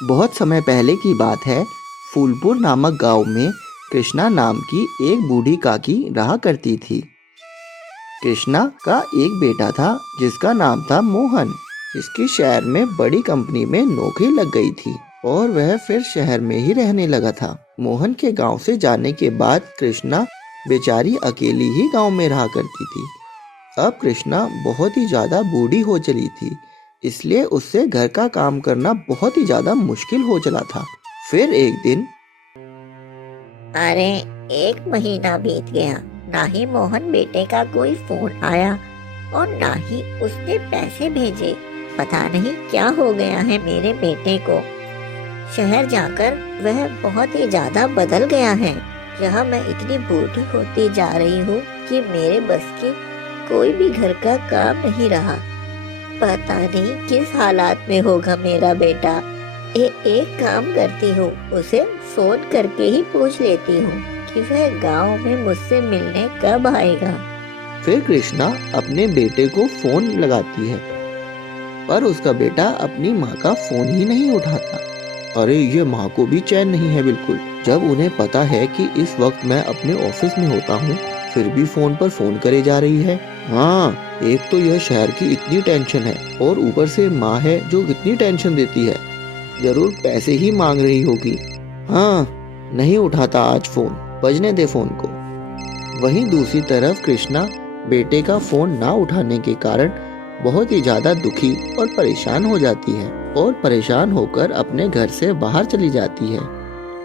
बहुत समय पहले की बात है। फूलपुर नामक गांव में कृष्णा नाम की एक बूढ़ी काकी रहा करती थी। कृष्णा का एक बेटा था जिसका नाम था मोहन, जिसकी शहर में बड़ी कंपनी में नौकरी लग गई थी और वह फिर शहर में ही रहने लगा था। मोहन के गांव से जाने के बाद कृष्णा बेचारी अकेली ही गांव में रहा करती थी। अब कृष्णा बहुत ही ज्यादा बूढ़ी हो चली थी, इसलिए उससे घर का काम करना बहुत ही ज्यादा मुश्किल हो चला था। फिर एक दिन अरे, एक महीना बीत गया, ना ही मोहन बेटे का कोई फोन आया और ना ही उसने पैसे भेजे। पता नहीं क्या हो गया है मेरे बेटे को। शहर जाकर वह बहुत ही ज्यादा बदल गया है। यहाँ मैं इतनी बूढ़ी होती जा रही हूँ कि मेरे बस की कोई भी घर का काम नहीं रहा। पता नहीं किस हालात में होगा मेरा बेटा। एक काम करती हूँ, उसे फोन करके ही पूछ लेती हूँ कि वह गांव में मुझसे मिलने कब आएगा। फिर कृष्णा अपने बेटे को फोन लगाती है, पर उसका बेटा अपनी माँ का फोन ही नहीं उठाता। अरे ये माँ को भी चैन नहीं है बिल्कुल। जब उन्हें पता है कि इस वक्त मैं अपने ऑफिस में होता हूँ, फिर भी फोन पर फोन करे जा रही है। हाँ, एक तो यह शहर की इतनी टेंशन है और ऊपर से माँ है जो कितनी टेंशन देती है। जरूर पैसे ही मांग रही होगी। हाँ, नहीं उठाता आज फोन, बजने दे फोन को। वहीं दूसरी तरफ कृष्णा बेटे का फोन ना उठाने के कारण बहुत ही ज्यादा दुखी और परेशान हो जाती है और परेशान होकर अपने घर से बाहर चली जाती है।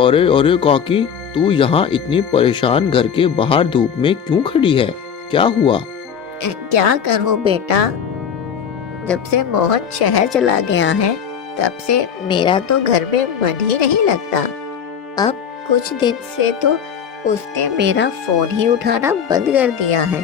अरे अरे काकी, तू यहाँ इतनी परेशान घर के बाहर धूप में क्यों खड़ी है? क्या हुआ? क्या करूँ बेटा, जब से मोहन शहर चला गया है तब से मेरा तो घर में मन ही नहीं लगता। अब कुछ दिन से तो उसने मेरा फोन ही उठाना बंद कर दिया है।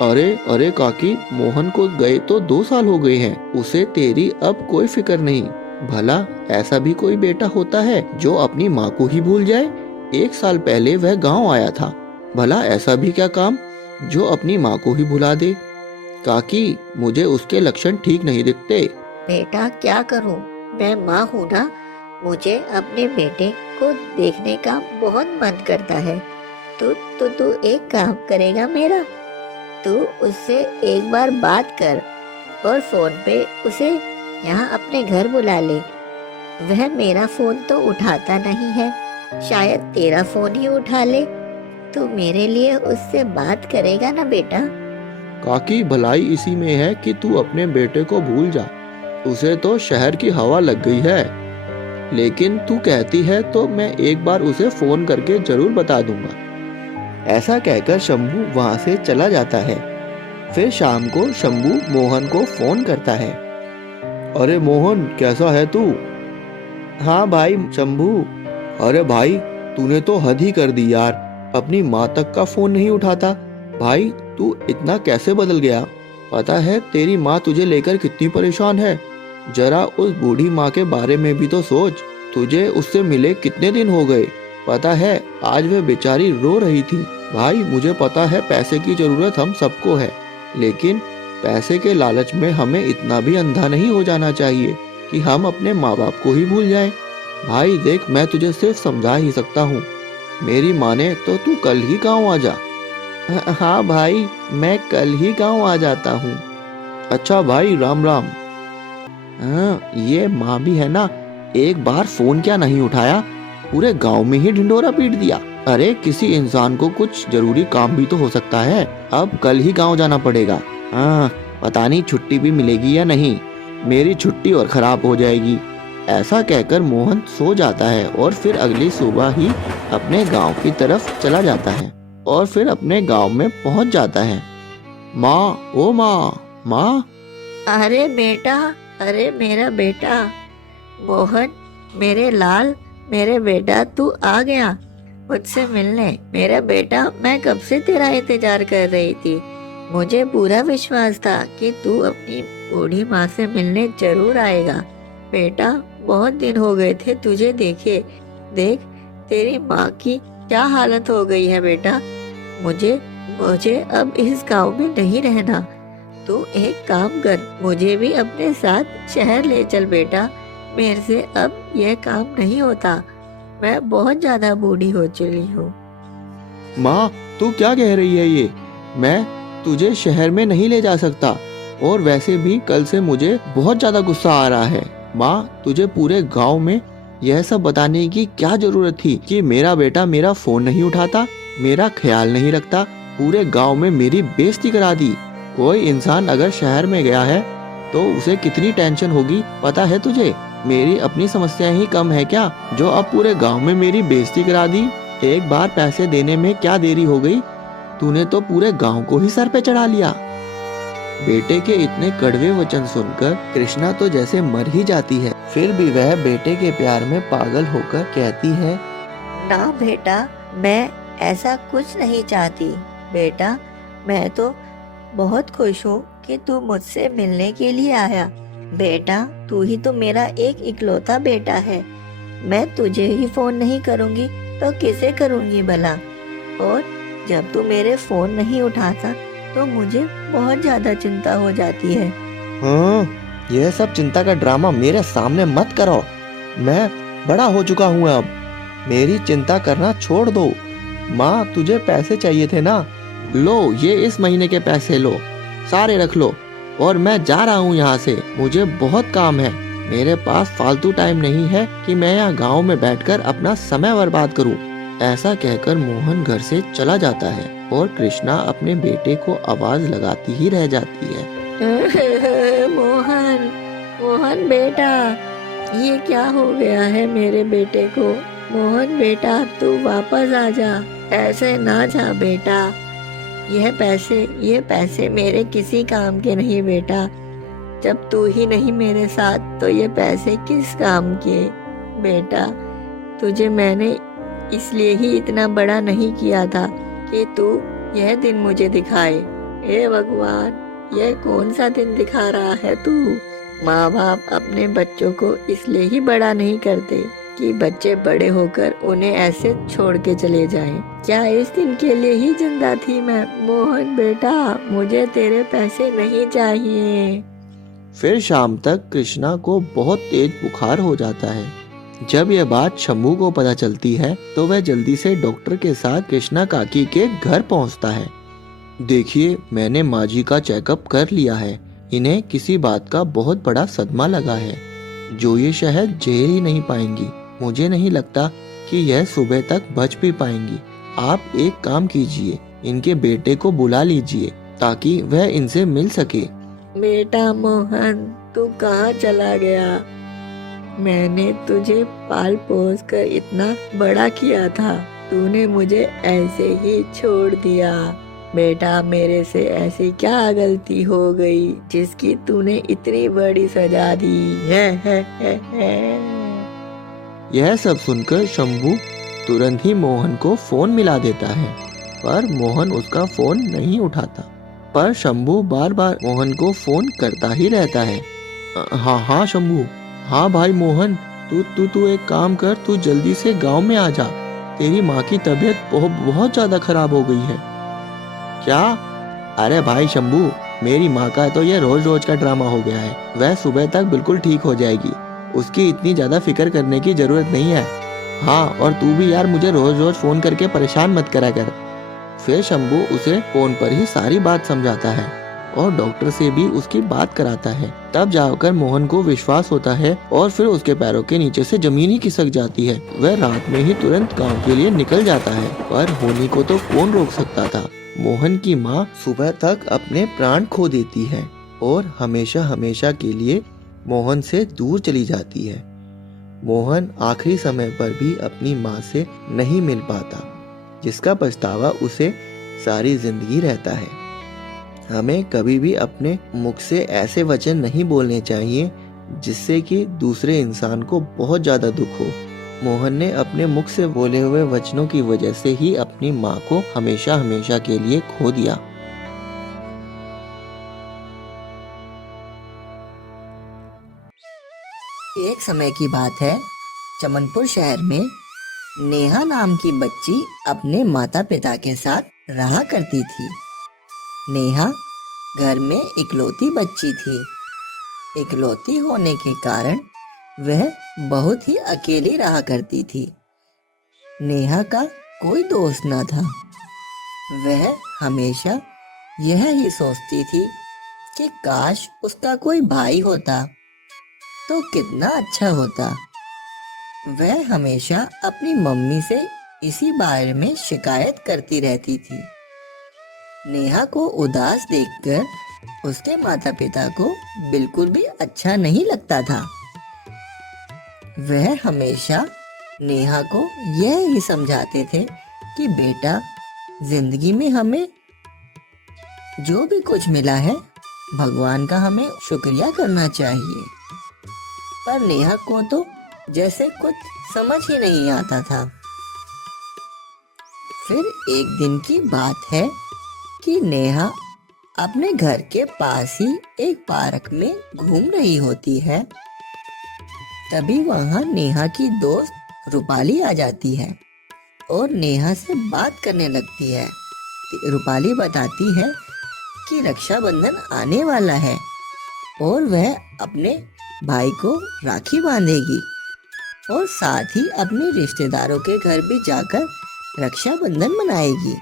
अरे अरे काकी, मोहन को गए तो 2 साल हो गए हैं, उसे तेरी अब कोई फिक्र नहीं। भला ऐसा भी कोई बेटा होता है जो अपनी माँ को ही भूल जाए? 1 साल पहले वह गांव आया था, भला ऐसा भी क्या काम जो अपनी माँ को ही भुला दे? काकी, मुझे उसके लक्षण ठीक नहीं दिखते। बेटा क्या करूं, मैं माँ हूँ ना, मुझे अपने बेटे को देखने का बहुत मन करता है। तू एक काम करेगा मेरा, तू उससे एक बार बात कर और फोन पे उसे यहाँ अपने घर बुला ले। वह मेरा फोन तो उठाता नहीं है, शायद तेरा फोन ही उठा ले। तू मेरे लिए उससे बात करेगा ना बेटा? काकी, भलाई इसी में है कि तू अपने बेटे को भूल जा। उसे तो शहर की हवा लग गई है। लेकिन तू कहती है तो मैं एक बार उसे फोन करके जरूर बता दूंगा। ऐसा कहकर शंभू वहां से चला जाता है। फिर शाम को शंभू मोहन को फोन करता है। अरे मोहन, कैसा है तू? हाँ भाई शंभू। अरे भाई, तूने तो हद ही कर दी यार, अपनी माँ तक का फोन नहीं उठाता। भाई तू इतना कैसे बदल गया? पता है तेरी माँ तुझे लेकर कितनी परेशान है। जरा उस बूढ़ी माँ के बारे में भी तो सोच। तुझे उससे मिले कितने दिन हो गए? पता है आज वह बेचारी रो रही थी। भाई मुझे पता है पैसे की जरूरत हम सबको है, लेकिन पैसे के लालच में हमें इतना भी अंधा नहीं हो जाना चाहिए कि हम अपने माँ बाप को ही भूल जाएं। भाई देख, मैं तुझे सिर्फ समझा ही सकता हूँ। मेरी माने तो तू कल ही गाँव आ जा। हाँ भाई, मैं कल ही गाँव आ जाता हूँ। अच्छा भाई, राम राम। हाँ, ये माँ भी है ना, एक बार फोन क्या नहीं उठाया, पूरे गांव में ही ढिंढोरा पीट दिया। अरे किसी इंसान को कुछ जरूरी काम भी तो हो सकता है। अब कल ही गांव जाना पड़ेगा। हाँ, पता नहीं छुट्टी भी मिलेगी या नहीं, मेरी छुट्टी और खराब हो जाएगी। ऐसा कहकर मोहन सो जाता है और फिर अगली सुबह ही अपने गांव की तरफ चला जाता है और फिर अपने गांव में पहुंच जाता है। माँ, ओ माँ, माँ। अरे बेटा, अरे मेरा बेटा मोहन, मेरे लाल, मेरे बेटा तू आ गया मुझसे मिलने। मेरा बेटा, मैं कब से तेरा इंतजार कर रही थी। मुझे पूरा विश्वास था कि तू अपनी बूढ़ी माँ से मिलने जरूर आएगा। बेटा, बहुत दिन हो गए थे तुझे देखे। देख, तेरी माँ की क्या हालत हो गई है बेटा। मुझे मुझे अब इस गांव में नहीं रहना। तू एक काम कर, मुझे भी अपने साथ शहर ले चल बेटा। मेरे से अब यह काम नहीं होता। मैं बहुत ज्यादा बूढ़ी हो चुकी हूँ। माँ, तू क्या कह रही है ये? मैं तुझे शहर में नहीं ले जा सकता, और वैसे भी कल से मुझे बहुत ज्यादा गुस्सा आ रहा है। माँ, तुझे पूरे गांव में यह सब बताने की क्या जरूरत थी कि मेरा बेटा मेरा फोन नहीं उठाता, मेरा ख्याल नहीं रखता, पूरे गांव में मेरी बेइज्जती करा दी। कोई इंसान अगर शहर में गया है तो उसे कितनी टेंशन होगी पता है तुझे? मेरी अपनी समस्या ही कम है क्या, जो अब पूरे गांव में मेरी बेइज्जती करा दी? एक बार पैसे देने में क्या देरी हो गई, तूने तो पूरे गांव को ही सर पे चढ़ा लिया। बेटे के इतने कड़वे वचन सुनकर कृष्णा तो जैसे मर ही जाती है, फिर भी वह बेटे के प्यार में पागल होकर कहती है, ना बेटा, मैं ऐसा कुछ नहीं चाहती। बेटा, मैं तो बहुत खुश हूँ कि तू मुझसे मिलने के लिए आया। बेटा, तू ही तो मेरा एक इकलौता बेटा है। मैं तुझे ही फोन नहीं करूँगी तो किसे करूँगी भला? और जब तू मेरे फोन नहीं उठाता तो मुझे बहुत ज्यादा चिंता हो जाती है। हाँ, यह सब चिंता का ड्रामा मेरे सामने मत करो। मैं बड़ा हो चुका हूँ अब, मेरी चिंता करना छोड़ दो। माँ, तुझे पैसे चाहिए थे ना? लो, ये इस महीने के पैसे लो, सारे रख लो, और मैं जा रहा हूँ यहाँ से। मुझे बहुत काम है, मेरे पास फालतू टाइम नहीं है कि मैं यहाँ गाँव में बैठकर अपना समय बर्बाद करूँ। ऐसा कहकर मोहन घर से चला जाता है और कृष्णा अपने बेटे को आवाज लगाती ही रह जाती है। मोहन, मोहन बेटा, ये क्या हो गया है मेरे बेटे को? मोहन बेटा, तू वापस आ जा, ऐसे ना जा बेटा। ये पैसे मेरे किसी काम के नहीं बेटा। जब तू ही नहीं मेरे साथ तो ये पैसे किस काम के? बेटा, तुझे मैंने इसलिए ही इतना बड़ा नहीं किया था कि तू यह दिन मुझे दिखाए। हे भगवान, यह कौन सा दिन दिखा रहा है तू? माँ बाप अपने बच्चों को इसलिए ही बड़ा नहीं करते कि बच्चे बड़े होकर उन्हें ऐसे छोड़ के चले जाएं। क्या इस दिन के लिए ही जिंदा थी मैं? मोहन बेटा, मुझे तेरे पैसे नहीं चाहिए। फिर शाम तक कृष्णा को बहुत तेज बुखार हो जाता है। जब यह बात शंभू को पता चलती है तो वह जल्दी से डॉक्टर के साथ कृष्णा काकी के घर पहुंचता है। देखिए, मैंने माँ जी का चेकअप कर लिया है, इन्हें किसी बात का बहुत बड़ा सदमा लगा है, जो ये शहद झेल ही नहीं पाएंगी। मुझे नहीं लगता कि यह सुबह तक बच भी पाएंगी। आप एक काम कीजिए, इनके बेटे को बुला लीजिए ताकि वह इनसे मिल सके। बेटा मोहन, तू कहाँ चला गया? मैंने तुझे पाल पोस कर इतना बड़ा किया था, तूने मुझे ऐसे ही छोड़ दिया। बेटा, मेरे से ऐसी क्या गलती हो गई जिसकी तूने इतनी बड़ी सजा दी है। यह सब सुनकर शंभू तुरंत ही मोहन को फोन मिला देता है, पर मोहन उसका फोन नहीं उठाता। पर शंभू बार बार मोहन को फोन करता ही रहता है। हाँ शंभू, हाँ भाई मोहन, तू एक काम कर, तू जल्दी से गांव में आ जा। तेरी माँ की तबीयत बहुत ज्यादा खराब हो गई है। क्या? अरे भाई शंभू, मेरी माँ का तो ये रोज रोज का ड्रामा हो गया है। वह सुबह तक बिल्कुल ठीक हो जाएगी, उसकी इतनी ज्यादा फिक्र करने की जरूरत नहीं है। हाँ, और तू भी यार मुझे रोज रोज फोन करके परेशान मत करा कर। फिर शंभू उसे फोन पर ही सारी बात समझाता है और डॉक्टर से भी उसकी बात कराता है। तब जाकर मोहन को विश्वास होता है और फिर उसके पैरों के नीचे से जमीन ही खिसक जाती है। वह रात में ही तुरंत गांव के लिए निकल जाता है, पर होनी को तो कौन रोक सकता था। मोहन की माँ सुबह तक अपने प्राण खो देती है और हमेशा हमेशा के लिए मोहन से दूर चली जाती है। मोहन आखिरी समय पर भी अपनी माँ से नहीं मिल पाता, जिसका पछतावा उसे सारी जिंदगी रहता है। हमें कभी भी अपने मुख से ऐसे वचन नहीं बोलने चाहिए जिससे कि दूसरे इंसान को बहुत ज्यादा दुख हो। मोहन ने अपने मुख से बोले हुए वचनों की वजह से ही अपनी माँ को हमेशा हमेशा के लिए खो दिया। एक समय की बात है, चमनपुर शहर में नेहा नाम की बच्ची अपने माता पिता के साथ रहा करती थी। नेहा घर में इकलौती बच्ची थी। इकलौती होने के कारण वह बहुत ही अकेली रहा करती थी। नेहा का कोई दोस्त न था। वह हमेशा यह ही सोचती थी कि काश उसका कोई भाई होता तो कितना अच्छा होता। वह हमेशा अपनी मम्मी से इसी बारे में शिकायत करती रहती थी। नेहा को उदास देखकर उसके माता पिता को बिल्कुल भी अच्छा नहीं लगता था। वह हमेशा नेहा को यह ही समझाते थे कि बेटा, जिंदगी में हमें जो भी कुछ मिला है भगवान का हमें शुक्रिया करना चाहिए। पर नेहा को तो जैसे कुछ समझ ही नहीं आता था। फिर एक दिन की बात है कि नेहा अपने घर के पास ही एक पार्क में घूम रही होती है। तभी वहां नेहा की दोस्त रूपाली आ जाती है और नेहा से बात करने लगती है। रूपाली बताती है कि रक्षाबंधन आने वाला है और वह अपने भाई को राखी बांधेगी और साथ ही अपने रिश्तेदारों के घर भी जाकर रक्षाबंधन मनाएगी।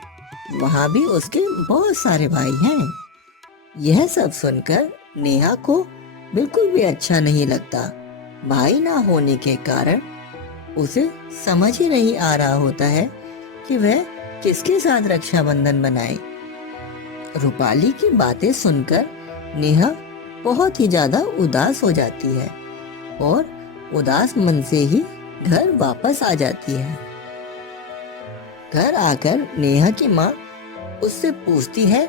वहां भी उसके बहुत सारे भाई हैं। यह सब सुनकर नेहा को बिल्कुल भी अच्छा नहीं लगता। भाई ना होने के कारण उसे समझ ही नहीं आ रहा होता है कि वह किसके साथ रक्षाबंधन मनाए। रूपाली की बातें सुनकर नेहा बहुत ही ज्यादा उदास हो जाती है और उदास मन से ही घर वापस आ जाती है। घर आकर नेहा की माँ उससे पूछती है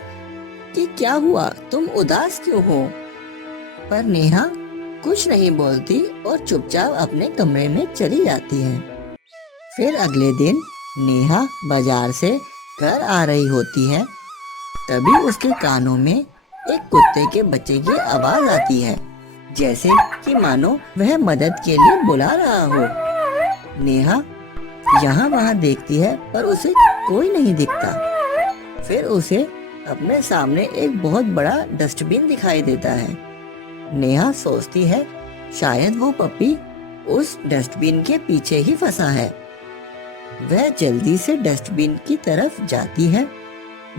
कि क्या हुआ, तुम उदास क्यों हो? पर नेहा कुछ नहीं बोलती और चुपचाप अपने कमरे में चली जाती है। फिर अगले दिन नेहा बाजार से घर आ रही होती है। तभी उसके कानों में एक कुत्ते के बच्चे की आवाज आती है, जैसे कि मानो वह मदद के लिए बुला रहा हो। नेहा यहाँ वहाँ देखती है पर उसे कोई नहीं दिखता। फिर उसे अपने सामने एक बहुत बड़ा डस्टबिन दिखाई देता है। नेहा सोचती है शायद वो पपी उस डस्टबिन के पीछे ही फंसा है। वह जल्दी से डस्टबिन की तरफ जाती है।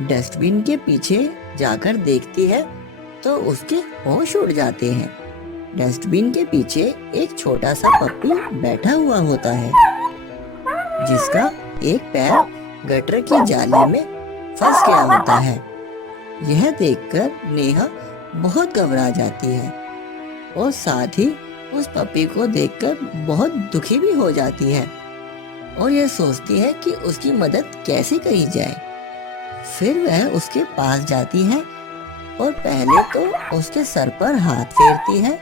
डस्टबिन के पीछे जाकर देखती है तो उसके होश उड़ जाते हैं। डस्टबिन के पीछे एक छोटा सा पप्पी बैठा हुआ होता है, जिसका एक पैर गटर की जाली में फंस गया होता है। यह देखकर नेहा बहुत घबरा जाती है और साथ ही उस पपी को देखकर बहुत दुखी भी हो जाती है और यह सोचती है कि उसकी मदद कैसे करी जाए। फिर वह उसके पास जाती है और पहले तो उसके सर पर हाथ फेरती है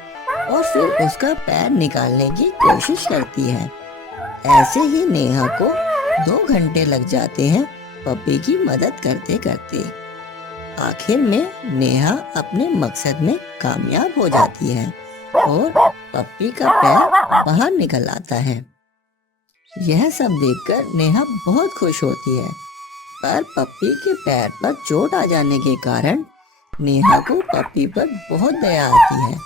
और फिर उसका पैर निकालने की कोशिश करती है। ऐसे ही नेहा को 2 घंटे लग जाते हैं पपी की मदद करते करते। आखिर में नेहा अपने मकसद में कामयाब हो जाती है और पप्पी का पैर बाहर निकल आता है। यह सब देखकर नेहा बहुत खुश होती है, पर पप्पी के पैर पर चोट आ जाने के कारण नेहा को पप्पी पर बहुत दया आती है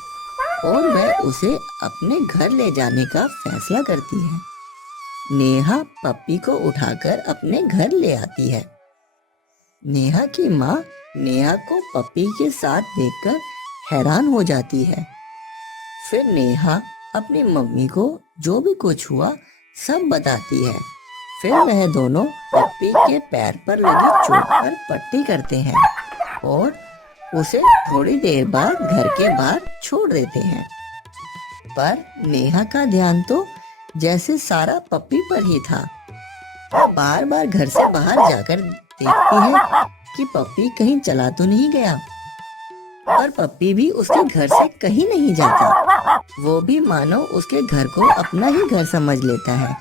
और वह उसे अपने घर ले जाने का फैसला करती है। नेहा पप्पी को उठाकर अपने घर ले आती है। नेहा की माँ नेहा को पप्पी के साथ देखकर हैरान हो जाती है। फिर नेहा अपनी मम्मी को जो भी कुछ हुआ सब बताती है। फिर वह दोनों पप्पी के पैर पर लगी चोट पर पट्टी करते हैं और उसे थोड़ी देर बाद घर के बाहर छोड़ देते हैं। पर नेहा का ध्यान तो जैसे सारा पप्पी पर ही था। वो बार बार घर से बाहर जाकर देखती है कि पप्पी कहीं चला तो नहीं गया, पर पप्पी भी उसके घर से कहीं नहीं जाता। वो भी मानो उसके घर को अपना ही घर समझ लेता है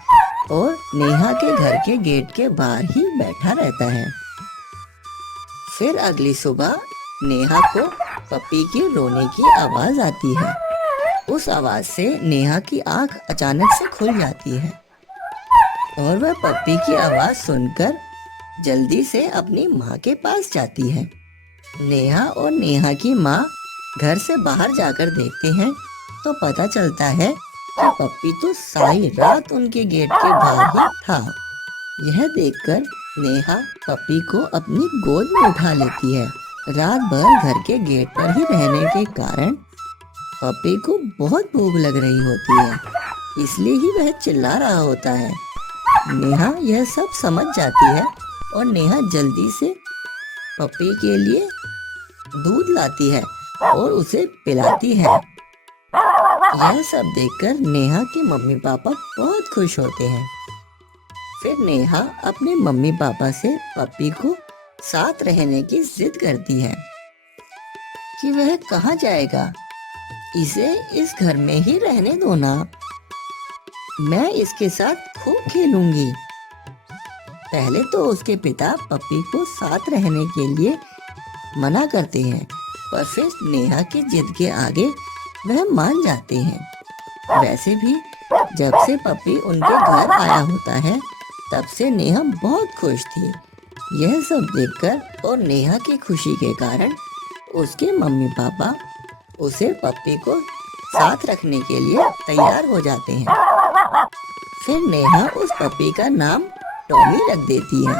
और नेहा के घर के गेट के बाहर ही बैठा रहता है। फिर अगली सुबह नेहा को पप्पी के रोने की आवाज आती है। उस आवाज से नेहा की आंख अचानक से खुल जाती है और वह पप्पी की आवाज सुनकर जल्दी से अपनी माँ के पास जाती है। नेहा और नेहा की माँ घर से बाहर जाकर देखते हैं तो पता चलता है कि पप्पी तो सारी रात उनके गेट के बाहर ही था। यह देखकर नेहा पप्पी को अपनी गोद में उठा लेती है। रात भर घर के गेट पर ही रहने के कारण पप्पी को बहुत भूख लग रही होती है, इसलिए ही वह चिल्ला रहा होता है। नेहा यह सब समझ जाती है और नेहा जल्दी से पप्पी के लिए दूध लाती है और उसे पिलाती है। यह सब देखकर नेहा के मम्मी पापा बहुत खुश होते हैं। फिर नेहा अपने मम्मी पापा से पप्पी को साथ रहने की जिद करती है कि वह कहाँ जाएगा, इसे इस घर में ही रहने दो ना, मैं इसके साथ खूब खेलूंगी। पहले तो उसके पिता पप्पी को साथ रहने के लिए मना करते हैं, पर फिर नेहा की जिद के आगे वह मान जाते हैं। वैसे भी जब से पप्पी उनके घर आया होता है तब से नेहा बहुत खुश थी। यह सब देखकर और नेहा की खुशी के कारण उसके मम्मी पापा उसे पप्पी को साथ रखने के लिए तैयार हो जाते हैं। फिर नेहा उस पप्पी का नाम टॉमी रख देती है।